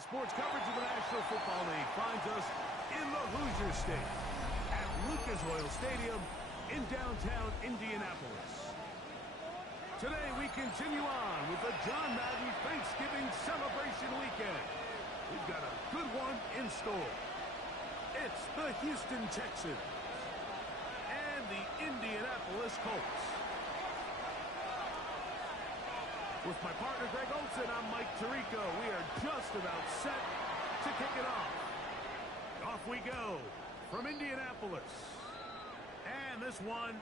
sports coverage of the National Football League finds us in the Hoosier State at Lucas Oil Stadium in downtown Indianapolis. Today we continue on with the John Madden Thanksgiving celebration weekend. We've got a good one in store. It's the Houston Texans and the Indianapolis Colts. With my partner Greg Olson, I'm Mike Tirico. We are just about set to kick it off. Off we go from Indianapolis. And this one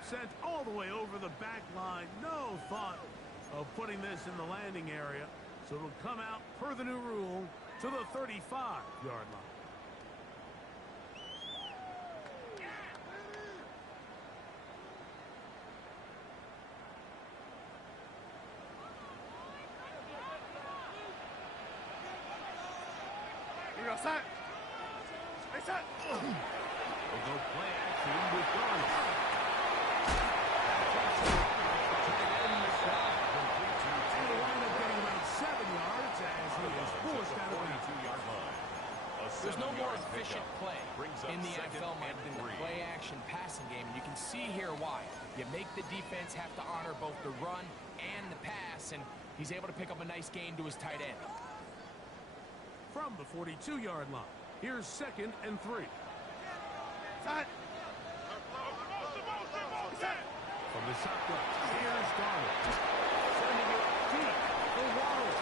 sent all the way over the back line. No thought of putting this in the landing area. So it'll come out per the new rule to the 35-yard line. We'll go play action with Garner. And the line up getting around 7 yards as he is forced out of bounds. There's no more efficient play in the NFL, Mike, than the play action passing game. And you can see here why. You make the defense have to honor both the run and the pass, and he's able to pick up a nice gain to his tight end. From the 42-yard line, here's 2nd and 3. From the shotgun, here's Garner. Sending it deep for Waddle.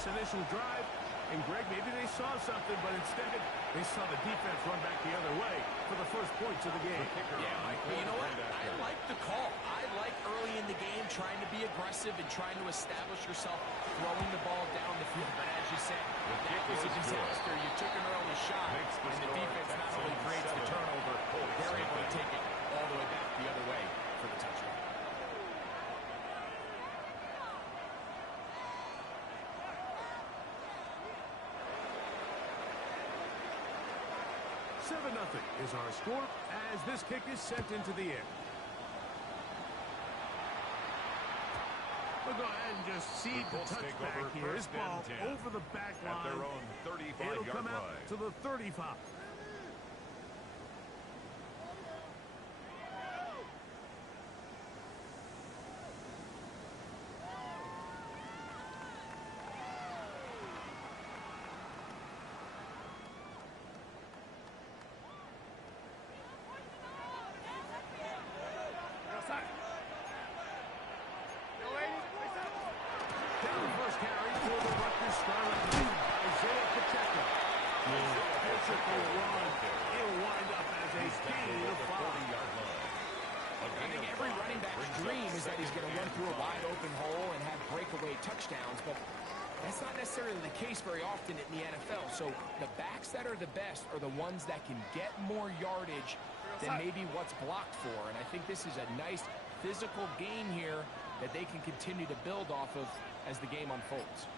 Initial drive, and Greg, maybe they saw something, but instead they saw the defense run back the other way for the first points of the game. Yeah, Mike, you know what? I like the call. I like early in the game trying to be aggressive and trying to establish yourself throwing the ball down the field. But as you said, that was a disaster. You took an early shot, and the defense not only creates the turnover, they're able to take it all the way back the other way for the touchdown. 7-0 is our score as this kick is sent into the air. We'll go ahead and just seed the touchback here. This ball over the back line. At their own 35-yard It'll come out to the 35. Touchdowns, but that's not necessarily the case very often in the NFL. So the backs that are the best are the ones that can get more yardage than maybe what's blocked for. And I think this is a nice physical gain here that they can continue to build off of as the game unfolds.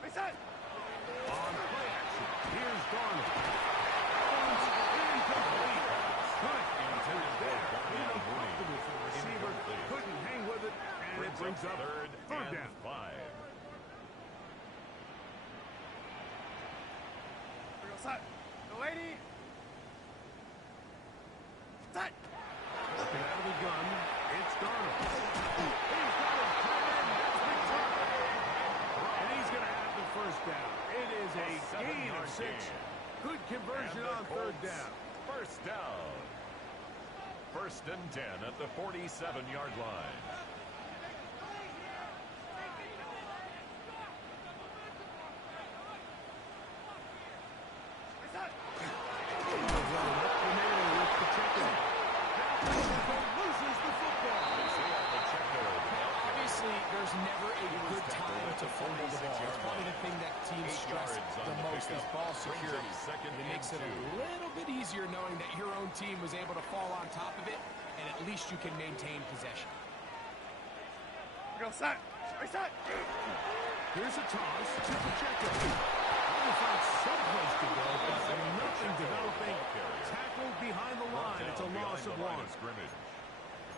On play action, here's Garner. Couldn't hang with it, and it brings up third down. 5. Looking out of the gun, it's Garner. He's got his tight end. And he's going to have the first down. It is a gain of 6. Good conversion on third down. First down. 1st and 10 at the 47-yard line. Obviously, there's never a good time to fumble the ball. It's probably the thing that teams stress the most is ball security. And it makes it a little bit easier knowing that your own team was able to fall on top of it, and at least you can maintain possession. Go set. Reset. Here's a toss to Pacheco. He finds someplace to go, but nothing developing. Tackled behind the line. It's a loss of one.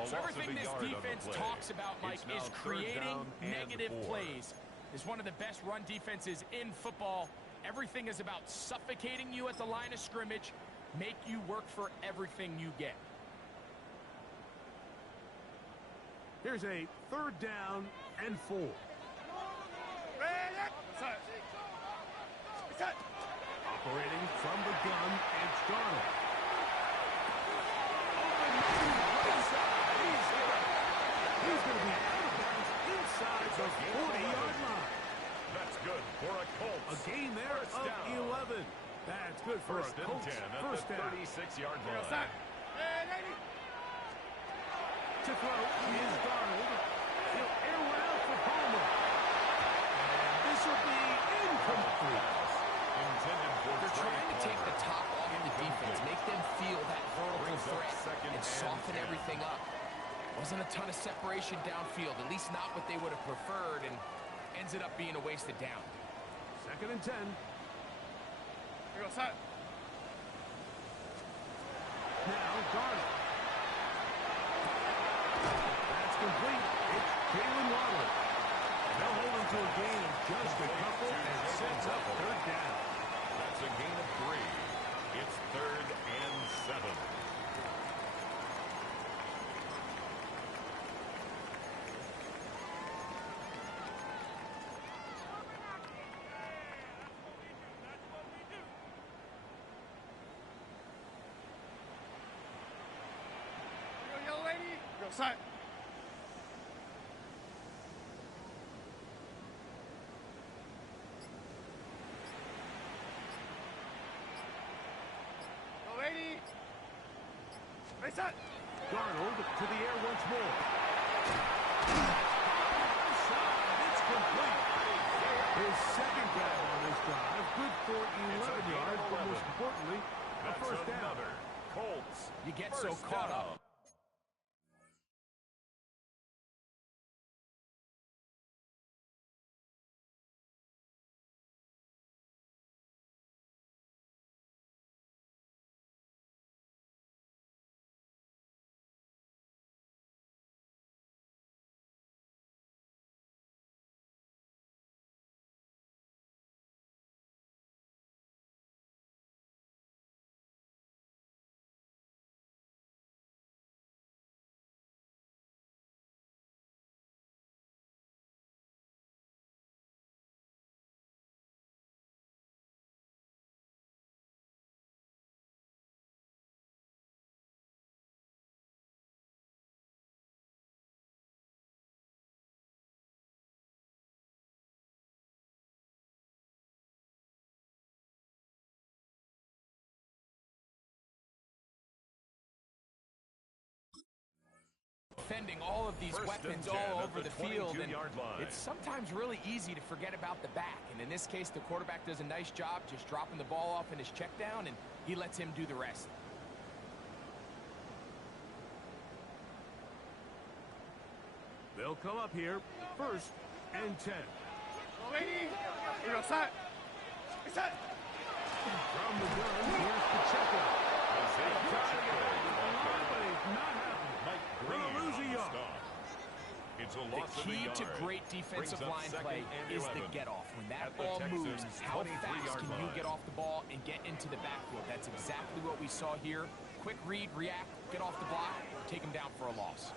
So everything this defense talks about, Mike, is creating negative plays. It's one of the best run defenses in football. Everything is about suffocating you at the line of scrimmage, make you work for everything you get. Here's a 3rd down and 4. Operating from the gun, it's Darnold. He's going to be out of bounds inside the 40-yard line. That's good for a Colts. A gain there of 11. That's good for a Colts. First down at the 36-yard line. To throw is Darnold. He'll air one out for Palmer. And this will be incomplete. They're trying to take the top off the defense, make them feel that vertical threat, and soften everything up. Wasn't a ton of separation downfield, at least not what they would have preferred, and ends up being a wasted down. 2nd and 10. Here goes set. Now Darnold. That's complete. It's Jalen Waddle. They'll hold him to a gain of just a couple and sets up 3rd down. That's a gain of 3. It's 3rd and 7. Set. Go, lady. Reset. Darnold to the air once more. It's complete. His 2nd grab on this drive. Good for 11 yards, but most importantly, a 1st down. Colts. You get so caught up. Defending all of these weapons all over the field, and it's sometimes really easy to forget about the back. And in this case, the quarterback does a nice job just dropping the ball off in his check down, and he lets him do the rest. They'll come up here, 1st and 10. Lady, you go set. Set. From the gun, here's Pacheco. The key to great defensive line play is the get-off. When that ball moves, how fast can you get off the ball and get into the backfield? That's exactly what we saw here. Quick read, react, get off the block, take him down for a loss.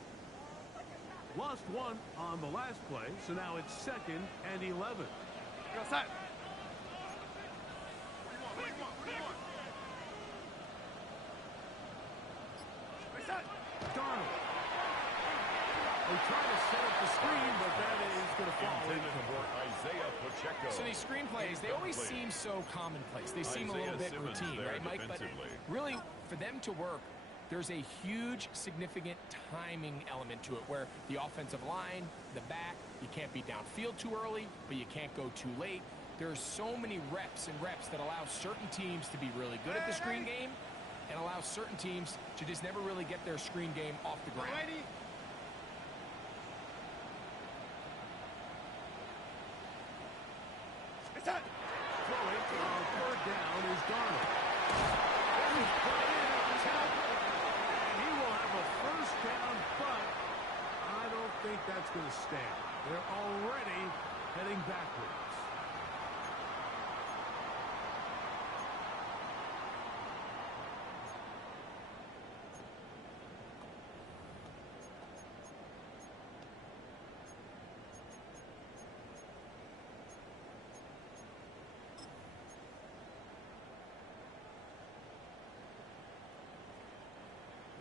Lost 1 on the last play, so now it's 2nd and 11. Go set. Darnold. They try to set up the screen, but that is going to fall in. So these screen plays, they always seem so commonplace. They seem a little bit routine, right, Mike? But really, for them to work, there's a huge, significant timing element to it where the offensive line, the back, you can't be downfield too early, but you can't go too late. There's so many reps and reps that allow certain teams to be really good at the screen game and allow certain teams to just never really get their screen game off the ground. Throwing on third down is Darnold. And he's put in on tackle. And he will have a first down, but I don't think that's going to stand. They're already heading backwards.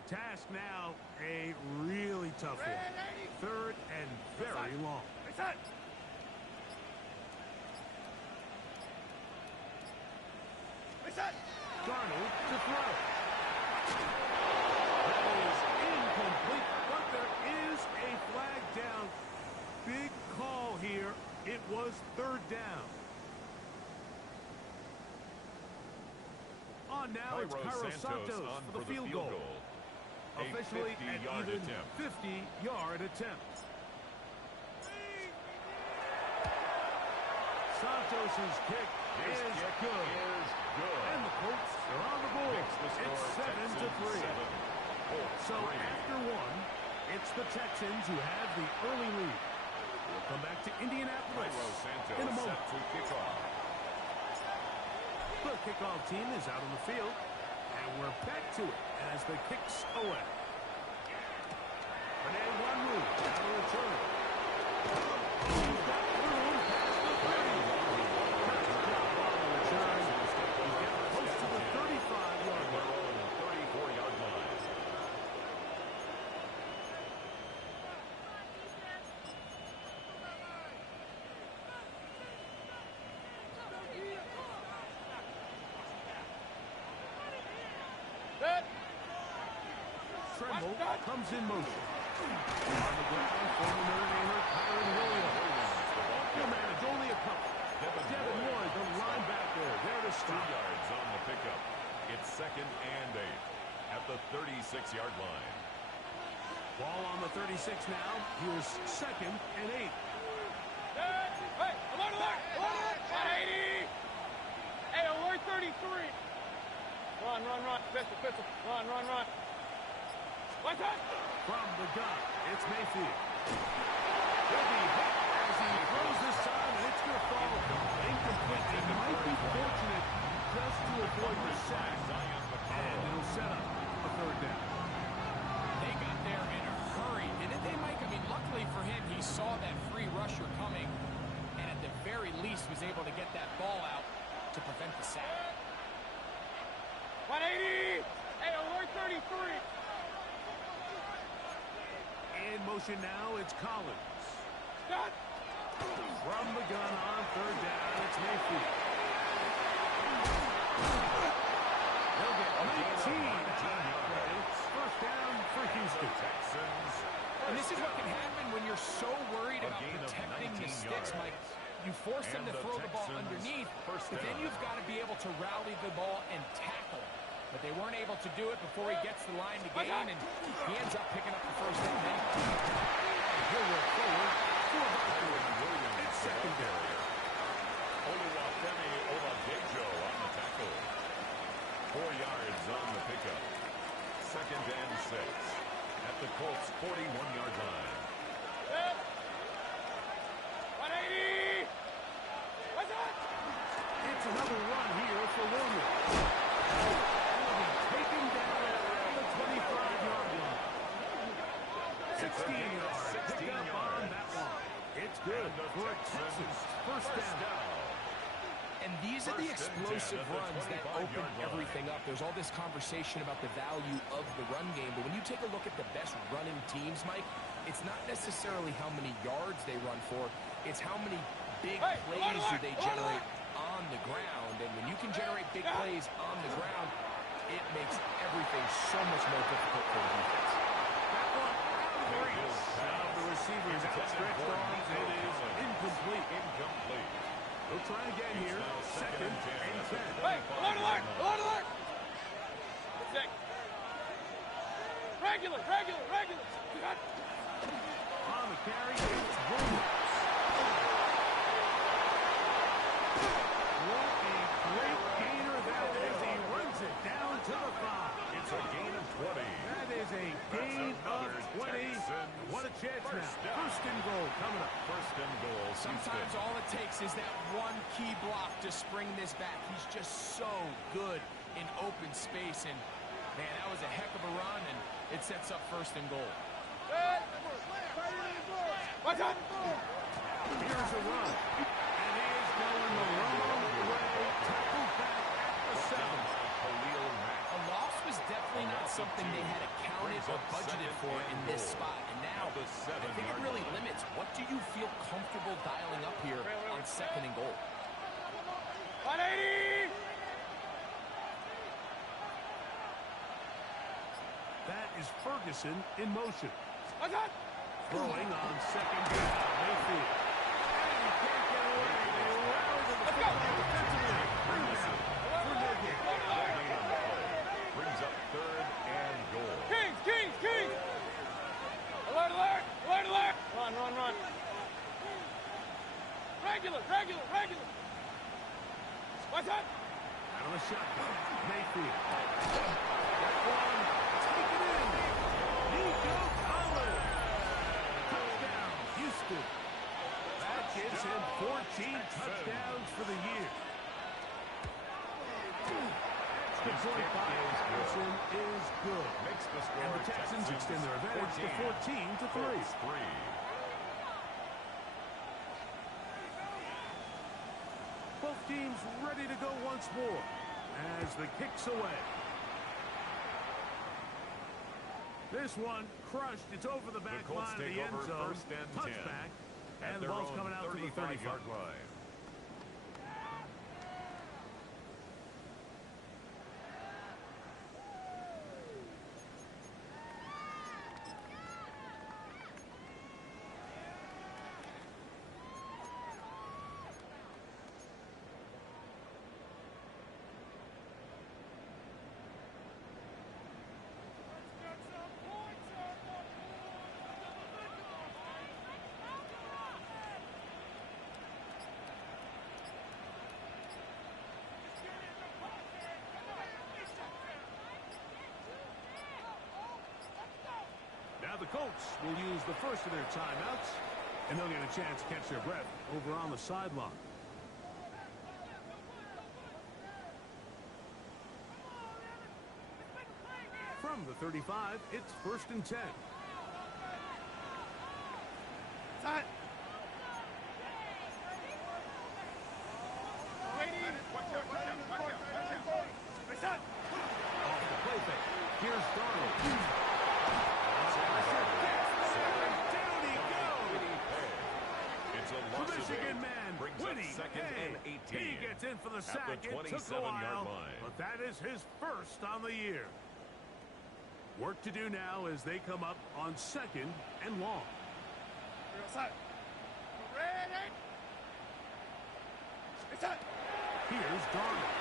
Task now, a really tough one. Third and very long. Darnold to throw. That is incomplete, but there is a flag down. Big call here. It was third down. On now, it's Cairo Santos for the field goal. Officially an even 50-yard attempt. Santos' kick is good. And the Colts are on the board. It's 7-3. So after one, it's the Texans who have the early lead. We'll come back to Indianapolis in a moment. The kickoff team is out on the field. And we're back to it as the kicks away. And a one move. Now the return. He's got room past the 30. Nice job on the return. He's got close to the 35-yard line. 34-yard line. Tremble comes in motion. On the ground, former Notre Damer, Kyron Williams. He'll manage only a couple. Devin Lloyd, the linebacker, there to 2 stop. yards on the pickup. It's 2nd and 8 at the 36-yard line. Ball on the 36 now. Here's 2nd and 8. Hey, alert! 80! Hey, alert 33! Run. Pistol. Run. What's that? From the gun, it's Mayfield. He'll be hit as he throws this time, and it's going to fall incomplete. He might be fortunate just to avoid the sack, and it'll set up a third down. They got there in a hurry, didn't they, Mike? I mean, luckily for him, he saw that free rusher coming, and at the very least was able to get that ball out to prevent the sack. 180! Hey, alert 33! In motion now, it's Collins. Stop! From the gun on third down, it's Mayfield. They'll get 19. First down for Houston. Texans. And this is what can happen when you're so worried about protecting the sticks, Mike. You force them to throw the ball underneath, but then you've got to be able to rally the ball and tackle. But they weren't able to do it before he gets the line to gain, and he ends up picking up the first down. He'll work forward for about 4. It's secondary. Oluwafemi Oladejo on the tackle. 4 yards on the pickup. 2nd and 6 at the Colts' 41-yard line. 180! What's that? It's another run here for Williams. Taken down at the 25-yard line. 16 yards. Picked up on that one. It's good for a Texans first down. And these are the explosive runs that open everything up. There's all this conversation about the value of the run game, but when you take a look at the best running teams, Mike, it's not necessarily how many yards they run for, it's how many big plays do they generate on the ground. And when you can generate big plays on the ground, it makes everything so much more difficult for the defense. That one out of reach. Now the receiver's outstretched arms. It is incomplete. We'll try again here. Second and 10. Hey, alert, alert, alert, alert. Six. Regular. You got On the carry, it's Williams. What a great gainer that is. He runs it down to the 5. It's a gain of 20. That is a gain of 20. What a chance now. First and goal coming up. First and goal. Sometimes all it takes is that one key block to spring this back. He's just so good in open space. And, man, that was a heck of a run, and it sets up first and goal. Watch out. Here's a run. And he is going the wrong way. Tackled back at the 7. A loss was definitely not something they had accounted or budgeted for in this spot. And now, I think it really limits. What do you feel comfortable dialing up here on second and goal? 180. That is Ferguson in motion. Watch out. Throwing on second down. Mayfield. And he can't get away. They rally to the football defensively. Bring it out for no gain. Brings up third and goal. Kings. Alert. Run. Regular. Watch out. Out of the shotgun. Mayfield. That one. Take it in. Nico Collins. Touchdown, Houston. That gives him 14 touchdowns for the year. The point by Wilson is good. Makes the score. And the Texans extend their advantage to 14-3. Both teams ready to go once more as the kick's away. This one crushed. It's over the back line of the end zone. First and 10. Touchback. And the ball's coming out to the 35-yard line. Now the Colts will use the first of their timeouts, and they'll get a chance to catch their breath over on the sideline. From the 35, it's first and 10. Set. Off the play fake. Here's Darnold. Down he goes. The Michigan man, Whitty, he gets in for the sack. It took a while, but that is his first on the year. Work to do now as they come up on second and long. Ready. It's set. Here's Darnold.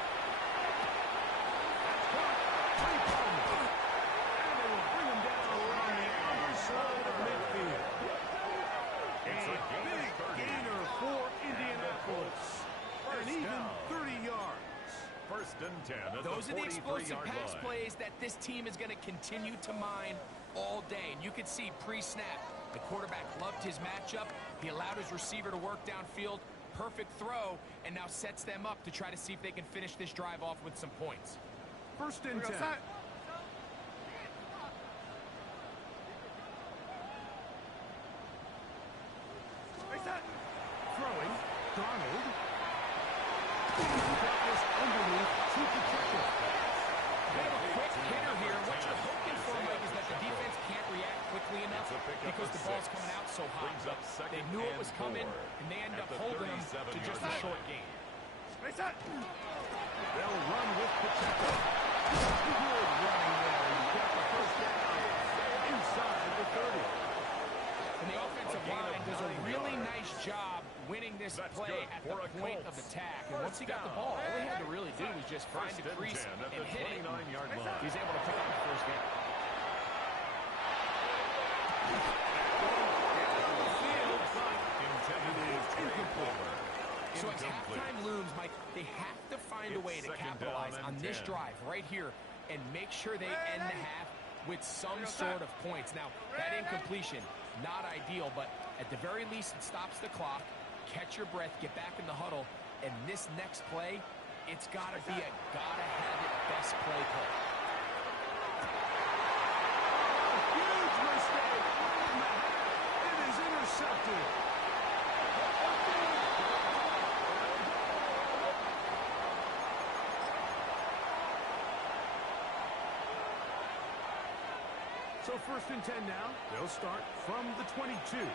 And they will bring him down around the other side of midfield. A big gainer for Indianapolis. And even 30 yards. First and 10 at Those are the explosive pass line. plays that this team is going to continue to mine all day. And you could see pre-snap, the quarterback loved his matchup. He allowed his receiver to work downfield. Perfect throw, and now sets them up to try to see if they can finish this drive off with some points. First and 10. Throwing, Darnold. Got this underneath to protect him. They have a quick hitter here. What you're hoping for, Mike, is that the defense can't react quickly enough because the ball's coming out so hot. They knew it was coming, and they end up holding them to just a short gain. They'll run with Pacheco. Good running there. He's got the first down inside the 30. And the offensive line does a really nice job winning this play at the point of attack. And once he got the ball, all he had to really do was just find the crease and hit it. He's able to pick up the first down. So as halftime looms, Mike, they have to find a way to capitalize on this drive right here and make sure they end the half with some sort of points. Now, that incompletion, not ideal, but at the very least, it stops the clock. Catch your breath, get back in the huddle, and this next play, it's got to be a gotta-have-it best play call. Huge mistake. It is intercepted. So 1st and 10 now. They'll start from the 22. 20.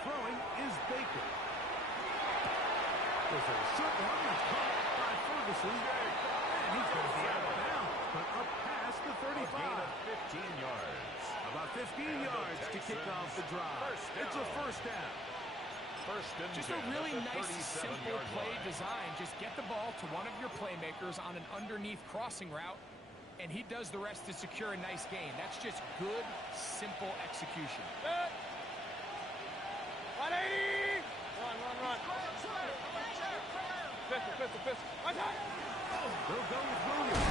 Throwing is Baker. There's a short one that's caught by Ferguson. And he's going to be out of bounds, but up past the 35. Gain of 15 yards. About 15 yards to kick off the drive. It's a first down. Just a really nice, simple play design. Just get the ball to one of your playmakers on an underneath crossing route, and he does the rest to secure a nice gain. That's just good, simple execution. 180! Run. Pistol. Attack! They'll go with Williams.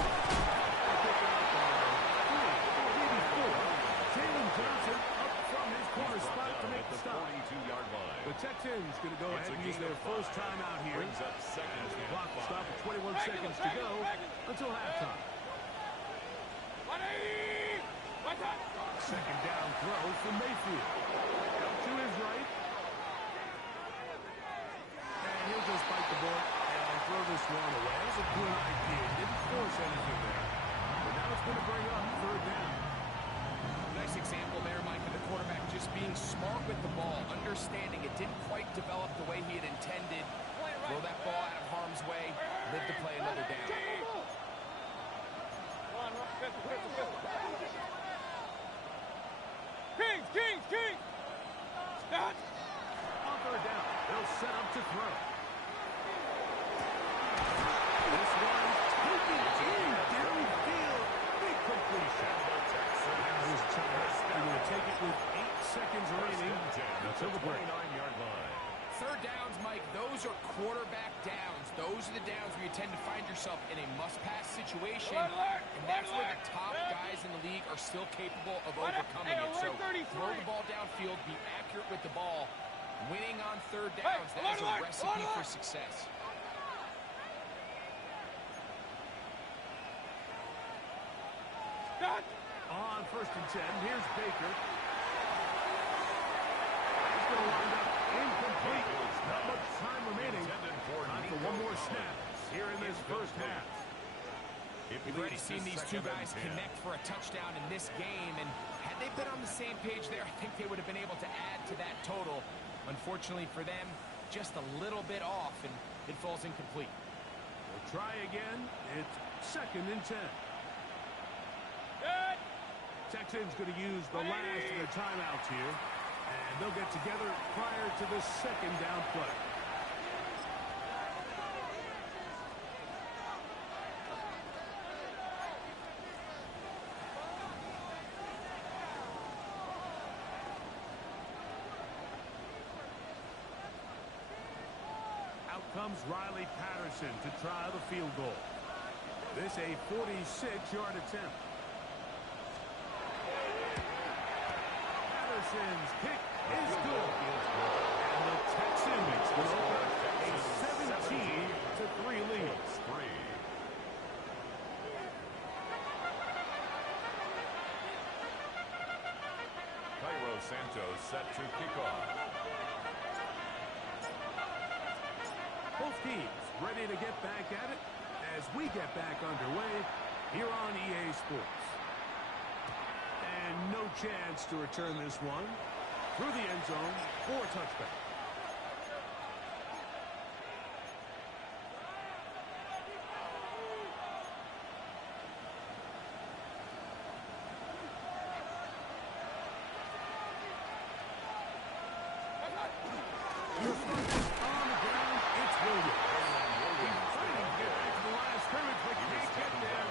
Jalen Johnson up from his corner spot to make the stop. 42-yard line. The Texans going to go ahead and use their first timeout here. Brings up second As the and clock will stop 5. at 21 seconds to go until halftime. 180! Attack! Second down throw from Mayfield. Out to his right. And he'll just bite the bullet and throw this one away. That was a good idea. Didn't force anything there. But now it's going to bring up 3rd down. Nice example there, Mike, of the quarterback just being smart with the ball, understanding it didn't quite develop the way he had intended. Throw that ball out of harm's way, live to play another down. Run. Pistol. Kings! Stop! On 3rd down, they'll set up to throw. This one taking in downfield. Big completion. His time. They're going to take it with 8 seconds remaining until the break. 29-yard line. 3rd downs, Mike, those are quarterback downs. Those are the downs where you tend to find yourself in a must-pass situation, and that's where the top guys in the league are still capable of overcoming it. So throw the ball downfield, be accurate with the ball. Winning on 3rd downs, that is a recipe for success. On 1st and 10, here's Baker. He's going to wind up incomplete. Not much time remaining. Time for one more snap here in this first half. We've already seen these two guys connect for a touchdown in this game, and had they been on the same page there, I think they would have been able to add to that total. Unfortunately for them, just a little bit off, and it falls incomplete. We'll try again. It's 2nd and 10. Texans going to use the last of their timeouts here, and they'll get together prior to the 2nd down play. Out comes Riley Patterson to try the field goal. This a 46-yard attempt. Patterson's kick is good. And the Texans will open up a 17-3 lead. Cairo Santos set to kick off. Both teams ready to get back at it as we get back underway here on EA Sports. And no chance to return this one through the end zone for a touchback. Your front is on the ground. It's Williams. He's trying to get back to the line of scrimmage, but can't get there.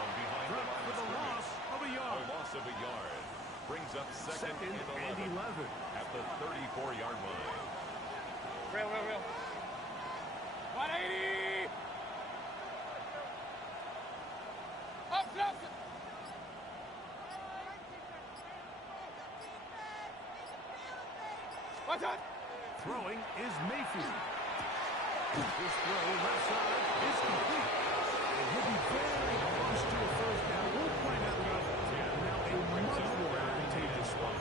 Dropped for the loss of a yard. A loss of a yard. Brings up second and 11 at the 34-yard line. Real. 180! Up. What's that? Throwing is Mayfield. This throw left side is complete. And he'll be very close to a first down. Won't quite have enough. Now a much more advantageous spot.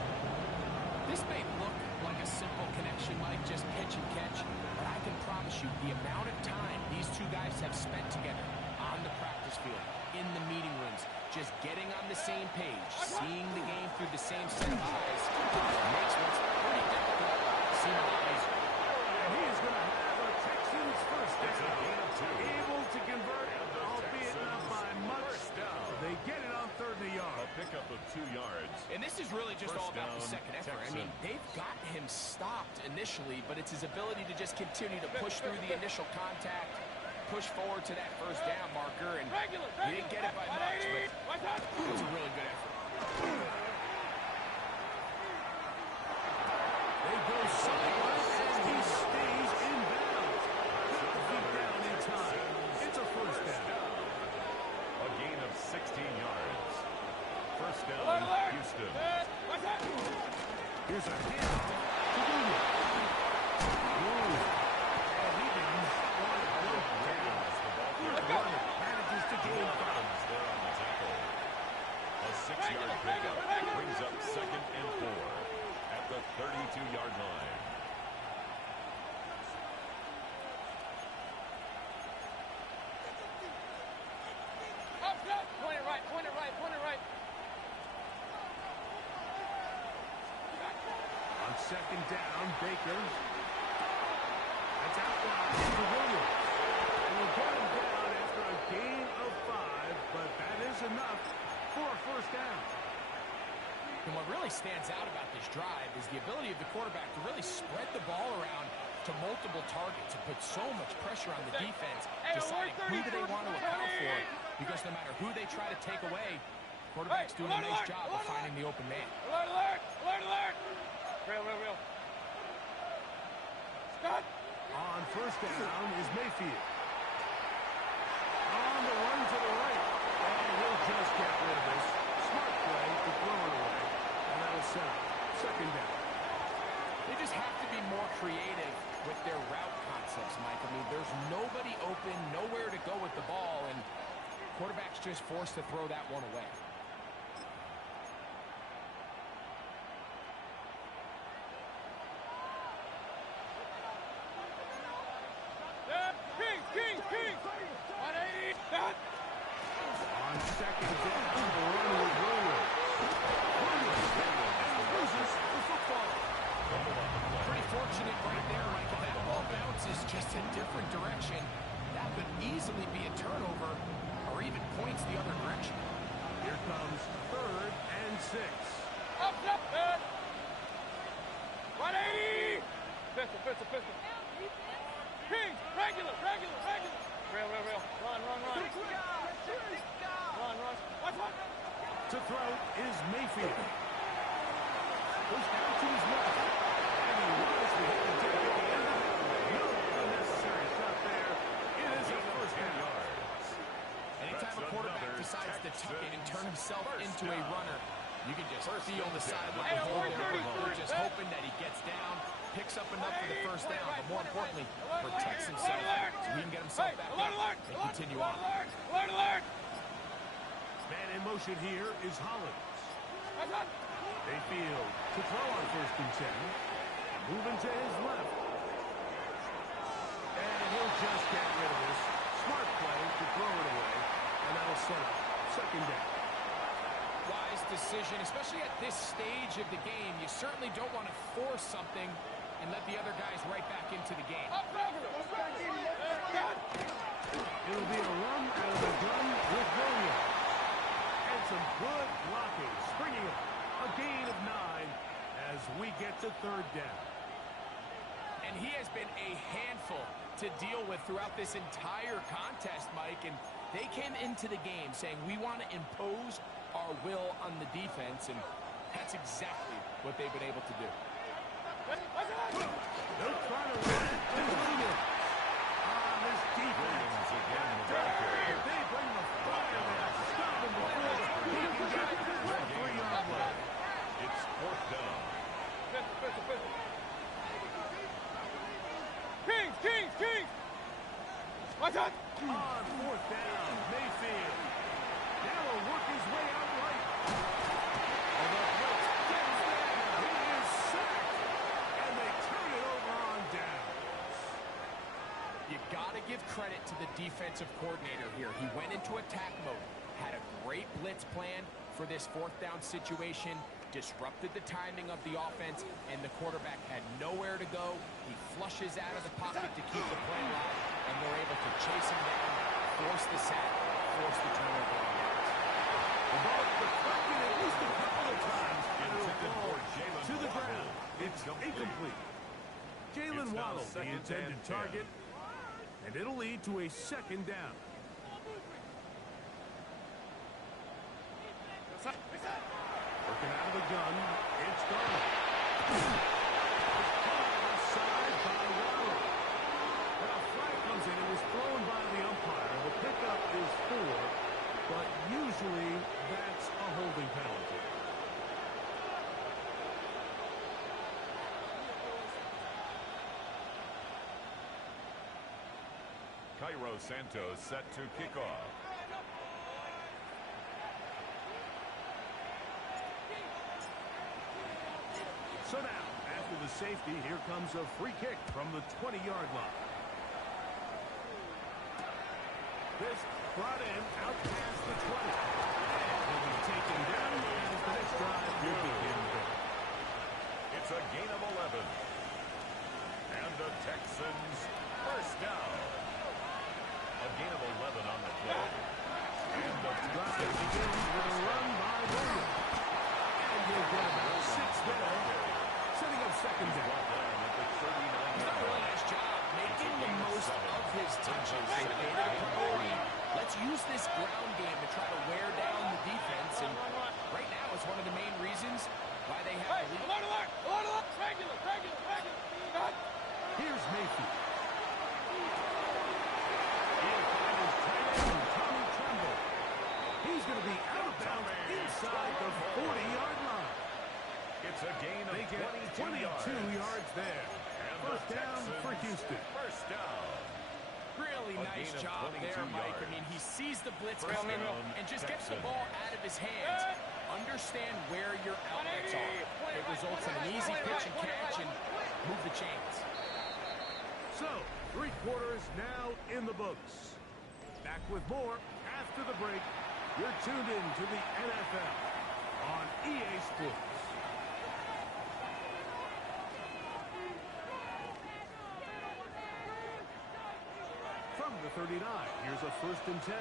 This may look like a simple connection, Mike, just pitch and catch, but I can promise you the amount of time these two guys have spent together on the practice field, in the meeting rooms, just getting on the same page, seeing the game through the same set of eyes, makes what's pretty difficult seem a lot easier. And he is going to have a Texans first down. Able to convert, albeit not by much. They get it on third and a yard. A pickup of 2 yards. And this is really just all about the First second down, effort. I mean, Texans. they've got him stopped initially, but it's his ability to just continue to push through the initial contact, push forward to that first down marker, and he didn't get it by much, but it's a really good effort. They go sideways, and he stays in bounds. Put the feet down in time. It's a first down. A gain of 16 yards. First down, Houston. Here's a handoff to Williams. And he didn't want to go down. The runner manages to gain 5. There on the tackle. A 6-yard pickup brings up second and 4 at the 32-yard line. Point it right. On second down, Baker. That's out wide to Williams. And we'll get him down after a gain of 5, but that is enough for a first down. And what really stands out about this drive is the ability of the quarterback to really spread the ball around to multiple targets and put so much pressure on the defense, deciding who do they want to account for, because no matter who they try to take away, quarterback's doing a nice job of finding the open man. Alert! Real. Scott! On first down is Mayfield. On the run to the right. And he'll just get rid of this. Smart play to throw it away. And that'll set up second down. They just have to be more creative with their route concepts, Mike. I mean, there's nobody open, nowhere to go with the ball, and quarterback's just forced to throw that one away. King! 180! On second down, the run with Williams. Loses the football. Pretty fortunate right there, Mike. If that ball bounces just a different direction, that could easily be a turnover or even points the other direction. Here comes third and 6. Up! 180! Pistol. King! Regular! Real. Run. Run. To throw is Mayfield. Goes down to his left. And he wisely hit the deck at the end of that one. No unnecessary shot there. It is a first down. Anytime a quarterback decides to tuck it and turn himself into a runner, you can just feel the sideline hold over. They're just hoping that he gets down, picks up enough for the first down, but more importantly, protects himself so he can get himself back up and continue on. Alert! Man in motion here is Hollins. Mayfield to throw on first and 10. Moving to his left. And he'll just get rid of this. Smart play to throw it away. And that'll set up second down. Wise to decision, especially at this stage of the game. You certainly don't want to force something and let the other guys right back into the game. It'll be a run out of the gun with Williams. And some good blocking, springing up a gain of 9 as we get to third down. And he has been a handful to deal with throughout this entire contest, Mike. And they came into the game saying, we want to impose our will on the defense. And that's exactly what they've been able to do. They'll try to run it to Williams. This defense again. They bring the fire there. Stop him before he can get to the 3-yard line. It's fourth down. Kings! Watch out! On fourth down, Mayfield. Now will work his way out right. And the blitz gets there. He is sacked. And they turn it over on downs. You got to give credit to the defensive coordinator here. He went into attack mode, had a great blitz plan for this fourth down situation, disrupted the timing of the offense, and the quarterback had nowhere to go. He flushes out of the pocket to keep the play alive, and they're able to chase him down, force the sack, force the turnover on downs. The ball deflected at least a couple of times, and it'll fall to the ground. It's incomplete. Jalen Waddle, the intended target, and it'll lead to a second down. Working out of the gun, it's gone. It's caught outside by Waddle. And a flag comes in. It was thrown by the umpire. The pickup is 4, but usually that's a holding penalty. Cairo Santos set to kick off. So now, after the safety, here comes a free kick from the 20-yard line. This brought in out past the 20. And he'll be taken down as the next drive will begin. It's a gain of 11. And the Texans first down. A gain of 11 on the play. And the Drive begins with a run by Williams. And he'll get about 6 there. Setting up second down. He's done a really nice job making the most of his touches. They made it a priority. Let's use this ground game to try to wear down the defense. And right now is one of the main reasons why they have the lead. Regular. Here's Mayfield. He'll find his tight end, Tommy Tremble. He's going to be out of bounds inside the 40-yard line. It's a gain of 22 yards there. And First down for Houston. First down. Really nice job there, Mike. I mean, he sees the blitz coming and just gets the ball out of his hands. Understand where your outlets are. It results in an easy pitch and catch and move the chains. So, 3 quarters now in the books. Back with more after the break. You're tuned in to the NFL on EA Sports. From the 39, here's a 1st and 10.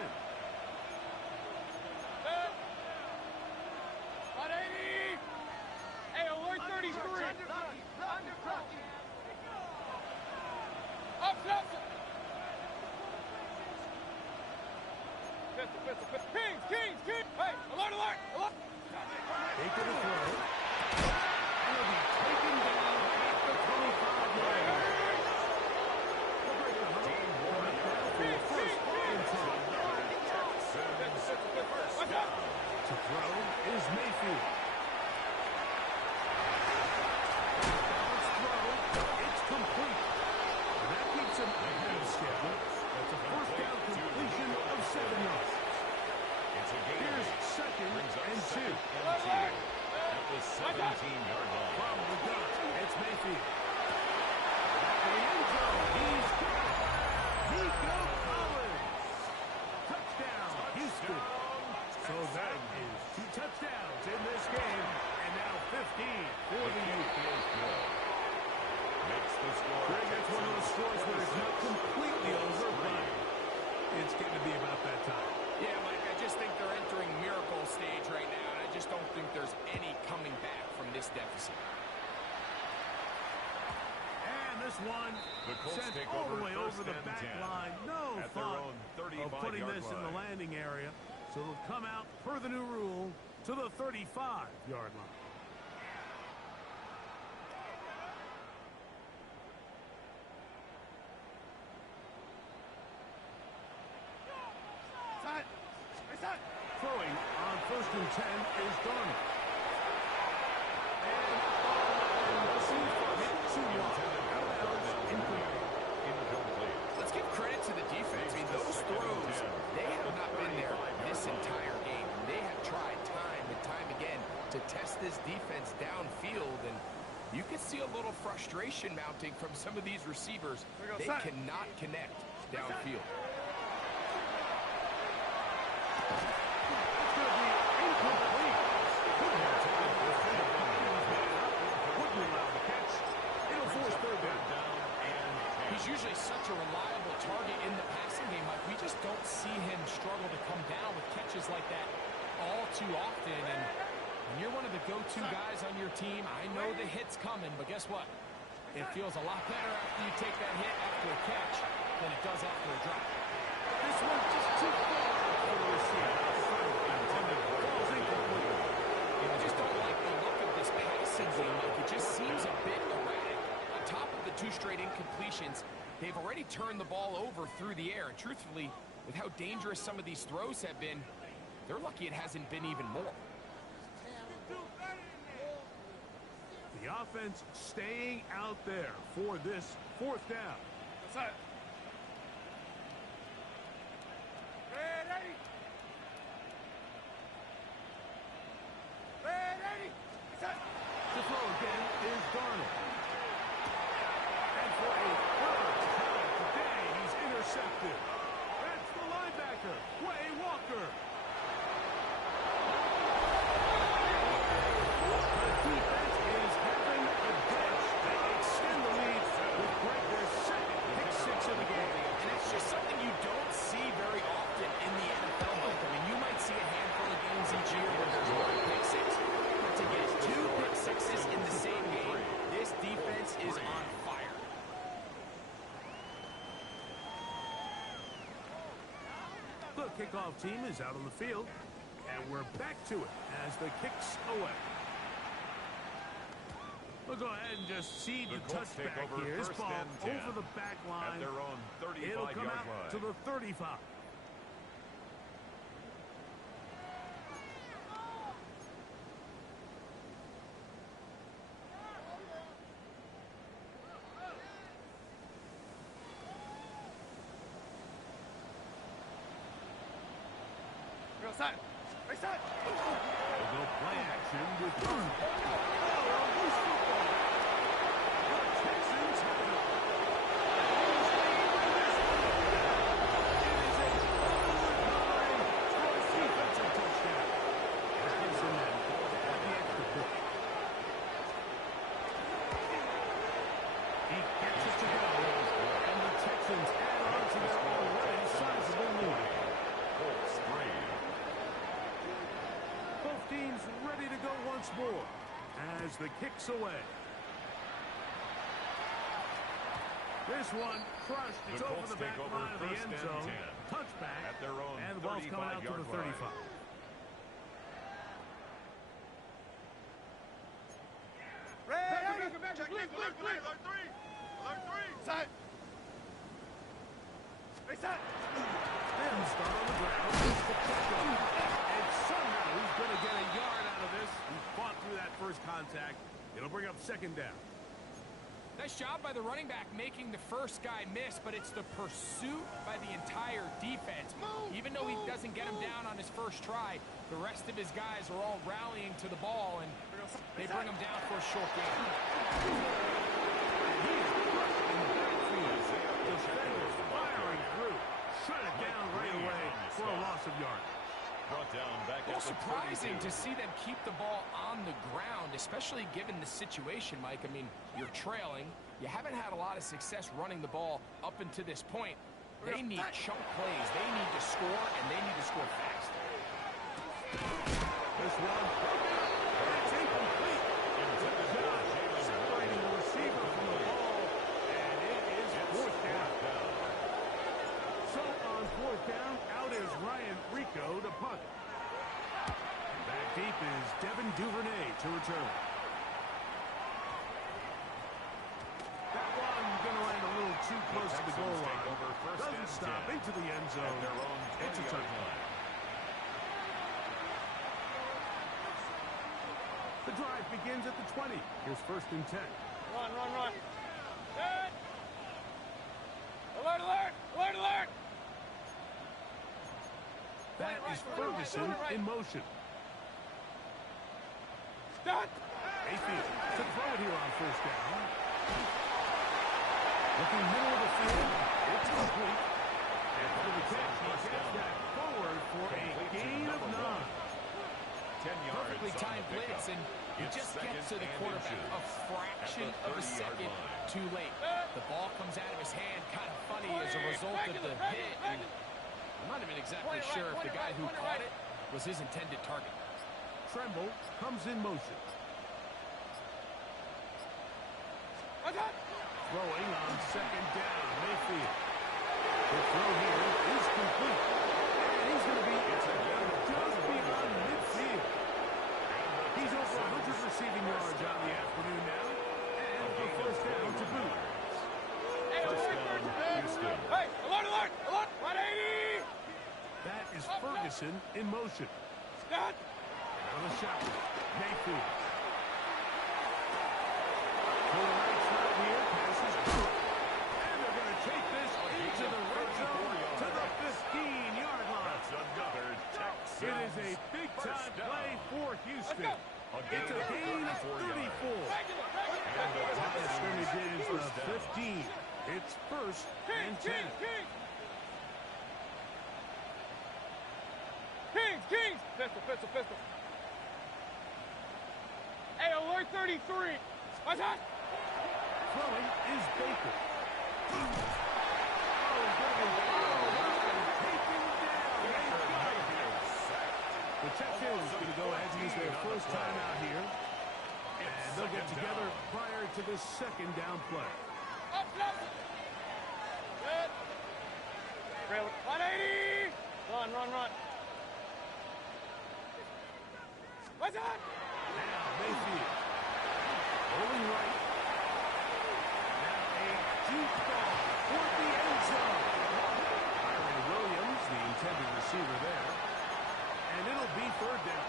Hey, alert 33. Up. Kings. Hey, alert. Take to the throw. And he'll be taken down at the 25-yard line. To throw is Mayfield. Balanced throw. It's complete. That keeps him ahead of schedule. That's a first down completion of 7 yards. Here's 2nd and 2. At the 17-yard line. From the gun, it's Mayfield. Back to the end zone. He's got it. Nico Collins. Touchdown, Houston. So that is 2 touchdowns in this it's getting to be about that time. Yeah, Mike, I just think they're entering miracle stage right now, and I just don't think there's any coming back from this deficit. And this one sent all the way over the back line. No thought of putting this in the landing area. So it'll come out, per the new rule, to the 35-yard line. Throwing on 1st and 10 is Darnold. Let's give credit to the defense. I mean, those throws, they have not been there this entire game. They have tried time and time again to test this defense downfield, and you can see a little frustration mounting from some of these receivers. They cannot connect downfield. He's usually such a reliable target in the passing game. Like, we just don't see him struggle to come down with catches like that all too often. And when you're one of the go-to guys on your team, I know the hit's coming, but guess what? It feels a lot better after you take that hit after a catch than it does after a drop. This one just too far for the receiver. I just don't like the look of this passing game. Like, it just seems a bit erratic. On top of the 2 straight incompletions, they've already turned the ball over through the air. And truthfully, with how dangerous some of these throws have been, they're lucky it hasn't been even more. The offense staying out there for this 4th down. The throw again is Darnold. And for a 3rd time today, he's intercepted. That's the linebacker, Quay Walker. The defense is having a dash. They extend the lead with their 2nd pick 6 of the game. And it's just something you don't see very often in the NFL. I mean, you might see a handful of games each year where there's 1 pick 6. But to get 2 pick 6s in the same game, this defense is on fire. The kickoff team is out on the field, and we're back to it as the kick's away. We'll go ahead and just seed the touchback here. This ball over the back line. It'll come out to the 35. We'll go play action with Darnold. Loose football. The Texans have it. It is a overtime defensive touchdown. As Gibson then at the extra point. He gets it to go, and the Texans add on to their already sizable lead. Colts 3. Both teams ready to go once more as the kick's away. This one crushed. It's over the back line of the end zone. Touchback. At their own and the ball's coming out to the 35. Then start on the ground. And somehow he's going to get a yard out of this. He fought through that first contact. It'll bring up 2nd down. Nice job by the running back making the first guy miss, but it's the pursuit by the entire defense. Even though he doesn't get him down on his first try, the rest of his guys are all rallying to the ball, and they bring him down for a short gain. And he is crushed in the backfield. Defenders firing through. Shut it down right away for a loss of yards. Brought down back A little at the surprising 32. to see them keep the ball on the ground, especially given the situation, Mike. I mean, you're trailing. You haven't had a lot of success running the ball up until this point. They need chunk plays. They need to score, and they need to score fast. This one, it's incomplete. Separating the receiver from the ball, and it is fourth down. So on fourth down, out is Ryan Rico to punt. Back deep is Devin Duvernay to return. That one going to land a little too close to the goal line. Doesn't stop into the end zone. It's a touchdown. The drive begins at the 20. Here's first and 10. Run, run, run. Good. Alert, alert, alert, alert. That is Ferguson in motion. Start. Mayfield to throw it here on first down. Looking middle of the field. It's complete. And for the catch, he gets that forward for a gain of 9. 10 yards. Perfectly timed blitz, and he just gets to the quarterback a fraction of a second too late. The ball comes out of his hand kind of funny as a result of the hit. And I'm not even exactly sure if the guy who caught it was his intended target. Tremble comes in motion. Throwing on second down, Mayfield. The throw here is complete. And he's going to be just beyond midfield. He's over 100 receiving yards on the afternoon now. And a first down to boot. First down, Houston. Hey, alert, alert, alert. 180. That is Ferguson in motion. Start. Out of the shotgun, Mayfield. For the right side here, passes through. And they're going to take this into the red zone to the 15-yard line. That's another Texans. It is a big-time play for Houston. It's a gain of 34. And the line of scrimmage is the 15. It's first and 10. Kings. Pistol, pistol, pistol. Hey, alert 33. What's that? Throwing is Baker. The Texans going to go ahead and use their first time out here. And they'll get together prior to the second down play. Up. Good. 180. Run. What's that? Now Mayfield. Rolling right. Now a deep ball for the end zone. Byron Williams, the intended receiver there. And it'll be third down.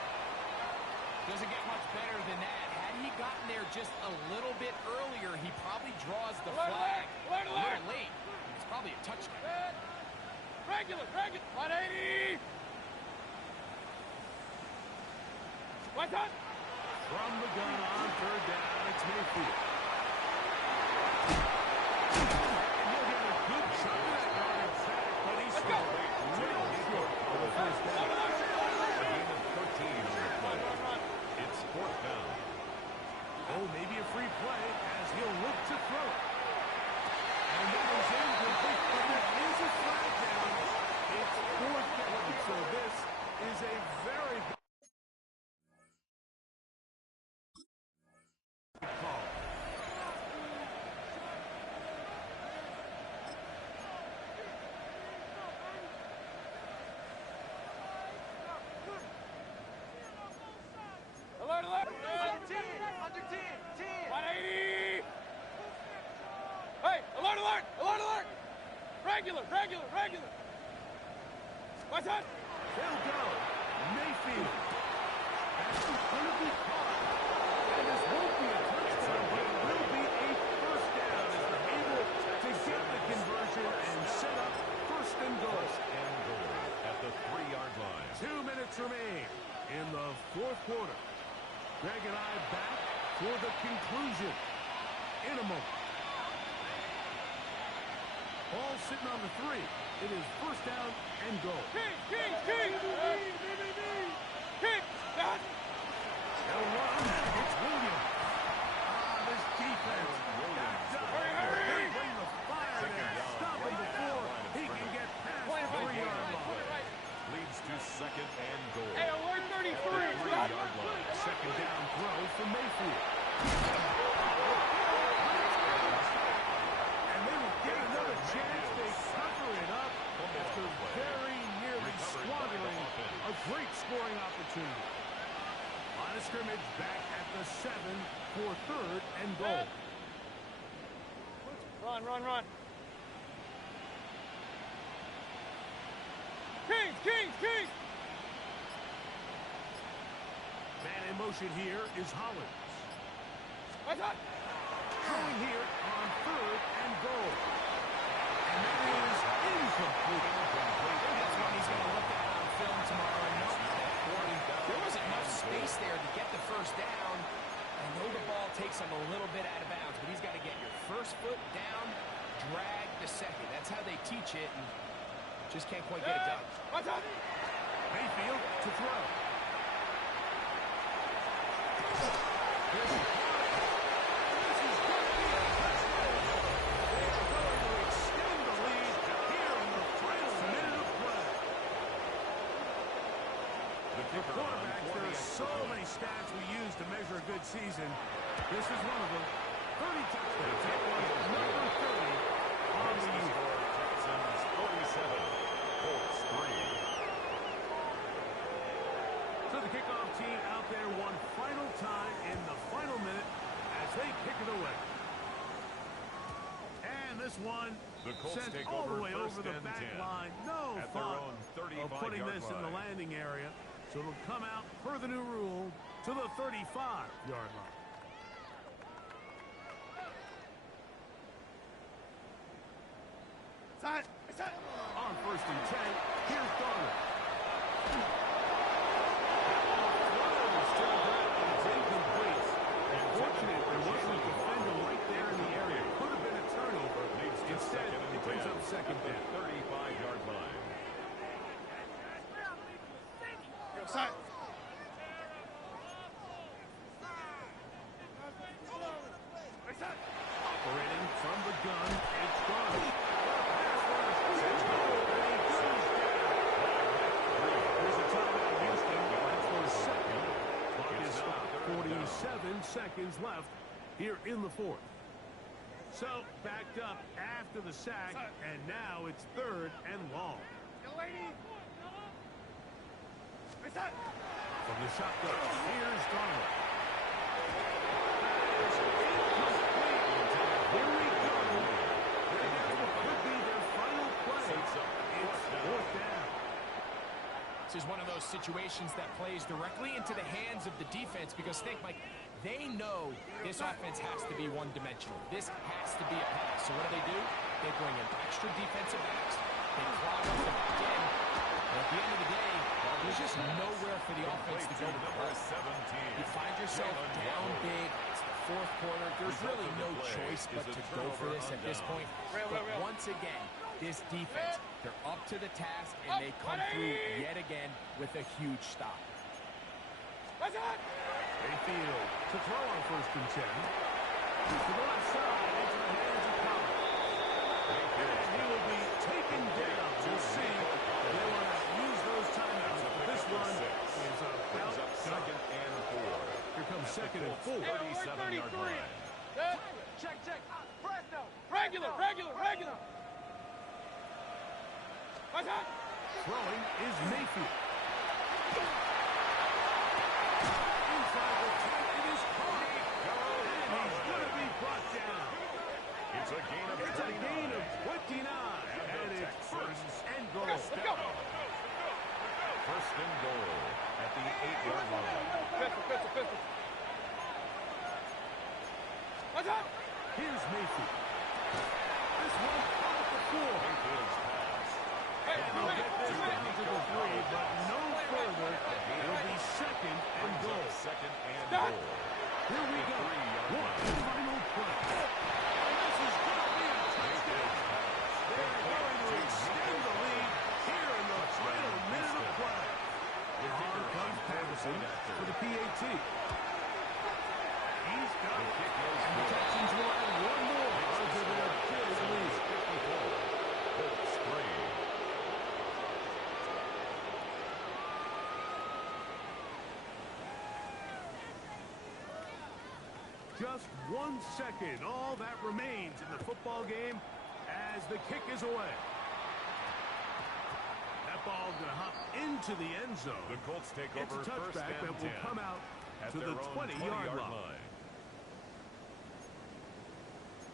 Doesn't get much better than that. Had he gotten there just a little bit earlier, he probably draws the flag a little late. It's probably a touchdown. Regular. 180. What's that? From the gun on third down, it's Mayfield. And he'll get a good chunk of that yardage back, but he's still real short of the first down. A gain of 13 on the play. It's fourth down. Oh, maybe a free play as he'll look to throw. And that is incomplete, but there is a flag down. It's fourth down, so this is a very good call. Alert. Under 10. 180. Hey, alert. Regular. What's that? They'll go. Mayfield. That's going to be caught. And this won't be a touchdown, but it will be a first down as they're able to get the conversion and set up first and goal. At the 3-yard line. 2 minutes remain in the fourth quarter. Greg and I back for the conclusion in a moment. Ball sitting on the 3. It is first down and goal. King. Start. They'll run. It's Williams. This defense backed up. Hurry. Bring the fire there. Stop him before he can opportunity. Line of scrimmage back at the 7 for 3rd and goal. Run, run, run. Kings, Kings, Kings! Man in motion here is Hollins. What's up? Throwing here on 3rd and goal. And that is incomplete. That's one he's going to look at on film tomorrow and know there wasn't enough space there to get the first down. I know the ball takes him a little bit out of bounds, but he's got to get your first foot down, drag the second. That's how they teach it, and just can't quite get it done. What's up? Mayfield to throw. Here's a this is going to be a touchdown. They are going to extend the lead here in the final minute of play. For quarterbacks, there are so many stats we use to measure a good season. This is one of them. 30 touchdowns. That was number 30 on the year. TEXANS 47, Colts 3. So the kickoff team out there one final time in the final minute as they kick it away. And this one The Colts sent take all the over way first over the and back 10 line. No at their thought own of putting 35-yard this in the line. landing area. So it'll come out per the new rule to the 35-yard line. On 1st and 10, here's Donald. Throws to the ground. It's incomplete. Unfortunate, there wasn't a defender right there in the area. Could have been a turnover. Instead, it brings up 2nd down. 35-yard line. Operating from the gun, it's Donald. There's a timeout, Houston. That's for a second. Clock is stopped. 47 seconds left here in the 4th. So, backed up after the sack, and now it's 3rd and long. From the shotgun, here's Donald. Here we go. There is what could be their final play. It's 4th down. This is one of those situations that plays directly into the hands of the defense because think, Mike, they know this offense has to be one-dimensional. This has to be a pass. So what do? They bring in extra defensive backs. They clog up the back end. And at the end of the day, there's just nowhere for the offense to go to the ball. You find yourself down big. It's the 4th quarter. There's really no choice but to go for this at this point. But once again, this defense, they're up to the task, and they come through yet again with a huge stop. Mayfield to throw on 1st and 10. To the left side into the hands of Collins. And he will be taken down. We'll see. They want to use those timeouts, but this one is about up 2nd and 4. Here comes 2nd and 4. 37-yard line. Check, check. Presto. Regular, regular, regular. What's up? Throwing is Mayfield. Inside the 10, it is caught. And he's going to be brought down. It's a gain of 29. It's a gain of 29. And it's 1st and goal. Let's go. 1st and goal at the 8-yard line. Pistol. What's up? Here's Mayfield. This one off the floor. Mayfield's pass. Hey, And he'll get this down to the 3, but no further. It'll be 2nd and goal. 2nd and goal. Here we go. One final play. And this is going to be a touchdown. They're going to extend the lead here in the final minute of play. And here comes Patterson for the PAT. He's got it. And the Texans will add one more onto their big lead. 54. Colts 3. Just 1 second, all that remains in the football game as the kick is away. That ball's going to hop into into the end zone. The Colts take It's over a first touchback and that will 10 come out at to their the own 20-yard line.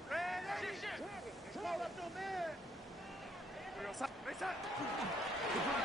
Ready! Call up no man! The